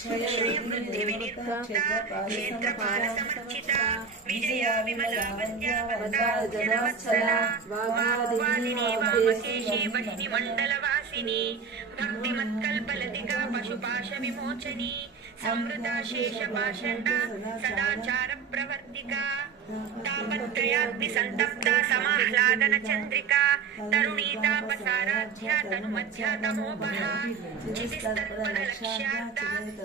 క్షయవృద్ధి వినిర్ముక్త క్షేత్రపాల సమర్చిత విజయ విమలావద్యావతారజనవత్సల వాగ్వాదిని వామకేశి వహిని మండలవాసిని భక్తిమత్కల్పలతికా పశుపాశ విమోచని సమృతా శేషపాషండ సదాచార ప్రవర్తికా తాపత్రయాగ్ని సంతప్త సమాహ్లాదన చంద్రికా తరుణీతాపసారాధ్య తనుమధ్య తమోపహ చితిస్తత్పరలక్ష్యార్థ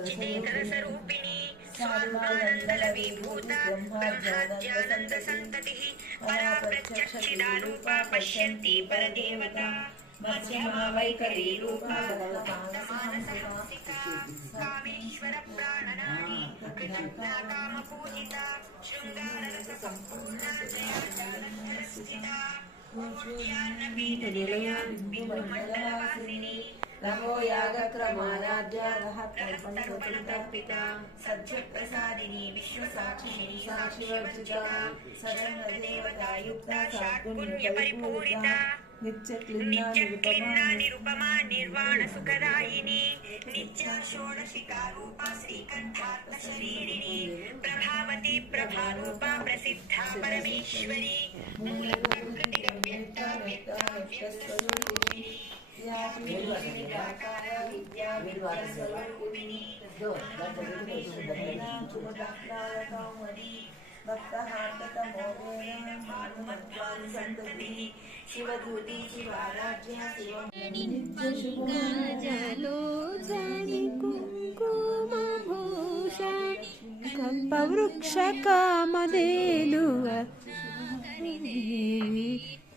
చితేతర స్వరూపిణి స్వాత్మానందల విభూత బ్రహ్మాజ్ఞానంద సంతతిః పరా ప్రత్యక్షిదారూప పశ్యంతి పరదేవత మధ్యమా వైఖరీ రూప మానసహంసికా కామేశ్వర ప్రాణనాని కృష్ణ కామ పూజిత శృంగారరస సంపూర్ణ జయాచారస్థిత నమో యాగక్రమారాధ్య రహత్కల్పనిత సత్య ప్రసాదిని విశ్వసాక్షిని సాక్షివర్జిత సరంగదేవతాయుక్త షాట్పుణ్య పరిపూరిత నిత్యక్లిన్నా నిరుపమా నిర్వాణ సుఖదాయిని నిత్య షోడశికా రూప శ్రీకంఠాత్మ శరీరిణి ప్రభావతి ప్రభారూప ప్రసిద్ధ పరమేశ్వరి మూల ప్రకృతి వ్యక్త వ్యక్తస్వరూపిణి శివదూతి శివారాధ్య శివలోచని కుంకుమభూష కల్పవృక్ష కామధేనువ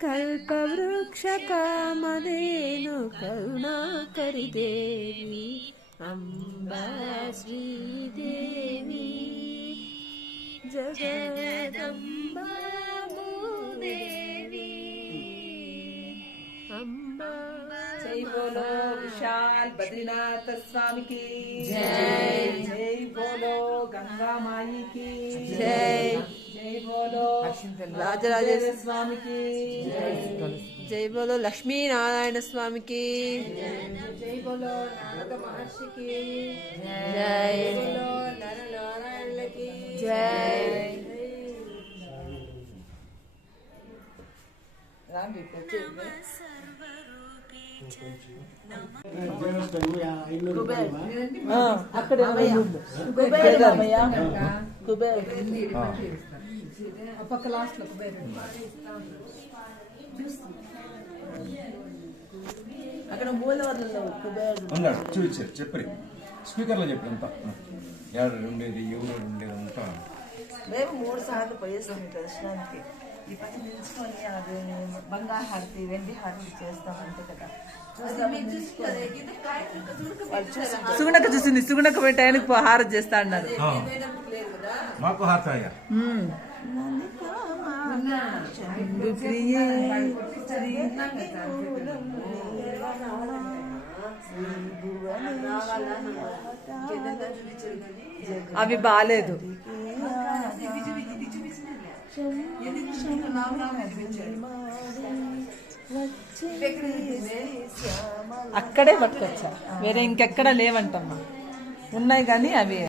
కల్పవృక్ష కామధేను కరుణాకరి దేవి అంబా శ్రీదేవి జగదంబా భూదేవి అంబా. జై బోలో విశాల్ బద్రీనాథ స్వామి की జై. జై బోలో గంగా మాయి की జై. జై బోలో రాజరాజేశ్వర స్వామి की జై బోలో లక్ష్మీనారాయణ స్వామికి జై బోలో నారద మహర్షికి జై. బోలో నర నారాయణులకి జై. రామ్ అక్కడ పక్క లాస్ట్ లో అక్కడ మూలవర్లలో ఉన్నాడు చూపించారు చెప్పరి స్పీకర్లో చెప్పి అంతా ఎవరు ఉండేది ఎవరు ఉండేది అంతా మేము 3 సార్లు పోయేస్తాం దర్శనానికి ఈ పని నిలుచుకొని అది బంగారు హారతి వెండి హారతి చేస్తామంటే కదా సుగుణక చూసింది సుగుణక పెట్టి ఆయనకు హారతి చేస్తా అన్నారు మాకు హాతాయ అవి బాలేదు అక్కడే పట్టుకొచ్చా వేరే ఇంకెక్కడ లేవంటమ్మా ఉన్నాయి కానీ అవి